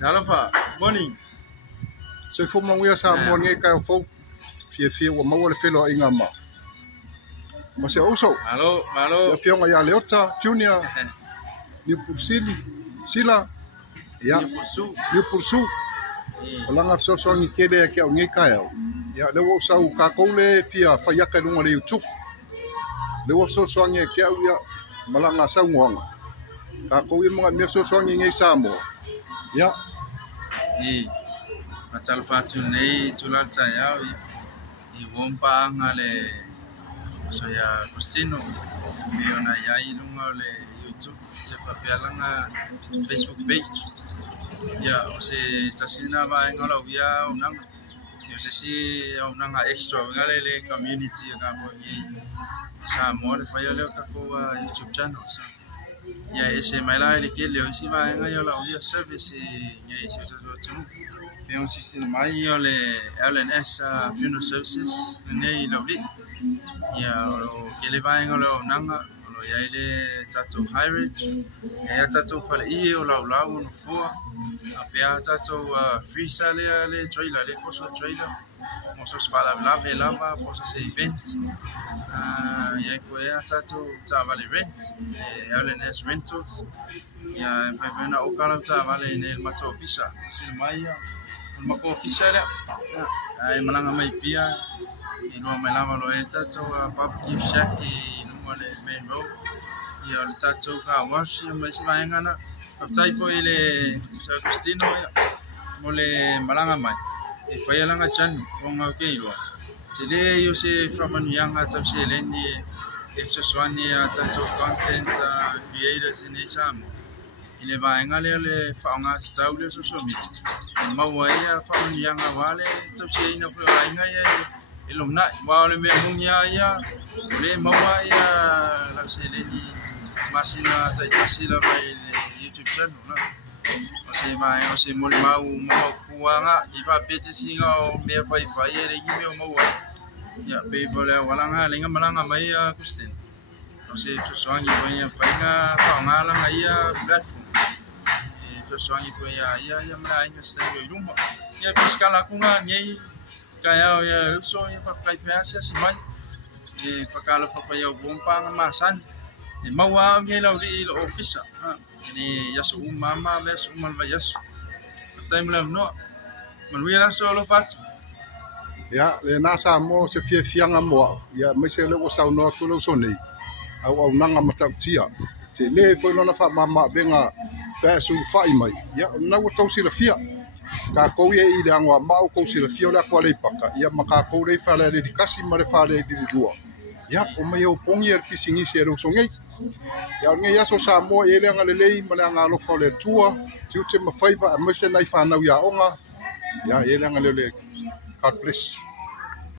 Jalafa, morning. So fo mo ya sa mo nge ka fo fie wa mo le felo inga ma. Mo se oso. Malo. Ya fio nga ya Leota Junior. Ni Pursili Sila. Ya. Ni Pursu. Olanga so ngi kele ke ngi ka ya. Ya le wo sa u ka ko le fia fa ya ka no le YouTube. Le wo so ngi ke ya malanga sa ngonga. Ka ko wi mo nga so ngi sa mo. Ya. Matal fatu nei tulata ya I wompa ngale so ya Custino ona ya ilunga le YouTube le papialanga Facebook page ya se tasina ba ngala via unang yo se si unanga extra ngale le community ka mo ni sa mo le fa yo le ka ko YouTube channel sa ya ese maila le ke le si ba ngaya la via service ya ese so tu Yung sistema yo le LNS Funeral Services nei lovely ya lo ke le vai ngolo nanga lo ya ile tato high rate ya tato fale I o la no fo apia tato free sale le trailer le coso trailer moso spala la poso se event ya foi tato vale rent LNS rentals ya fa vena o kala vale nel mato ofisa silmaya mako official ai malanga mai pia no mai lava lo tato barbecue shack no mole main road ya le tato ka wash mai si vaengana tai foi le San Cristino mole malanga mai e foi langa chan onga ke lo tele yo se from yanga tau se le ni if so swani tato content creators in Isamo ile vaenga le faunga tau le so mi mawaya fauni yanga wale topse ina fo ainga ya ilomna wale me munya ya le mawaya la seleni masina taisila mai YouTube channel na ose mol mau kuanga ifa pete singa o me fa ye gi me mawa ya be bola walanga lenga malanga mai Kustin ose so angi boya fainga faunga la mai platform so angi ko ya mai nsta yo lumba ya piskala kunga nei kaya ya so ya fa kai fa si mai e fa kala fa ya bompa masan e mawa nge la li officer ni ya so mama ve so mal va yasu time la no man wi la so lo fat Ya le nasa mo se fianga mo ya me se le wo sa no to lo so nei au nanga mata tia te le fo no na fa mama benga pe su fai mai ya na wo tau si la fia ka ko ye I da ngwa ma ko si la fia la ko le paka ya maka ko le fa le di kasi ma le fa le di dua ya o me o pongi ki singi se ro so ngai ya ngai ya so sa mo ye le ngale le ma le ngalo fa le tua tu te ma fai va me se nai fa na ya onga ya ye le ngale le God bless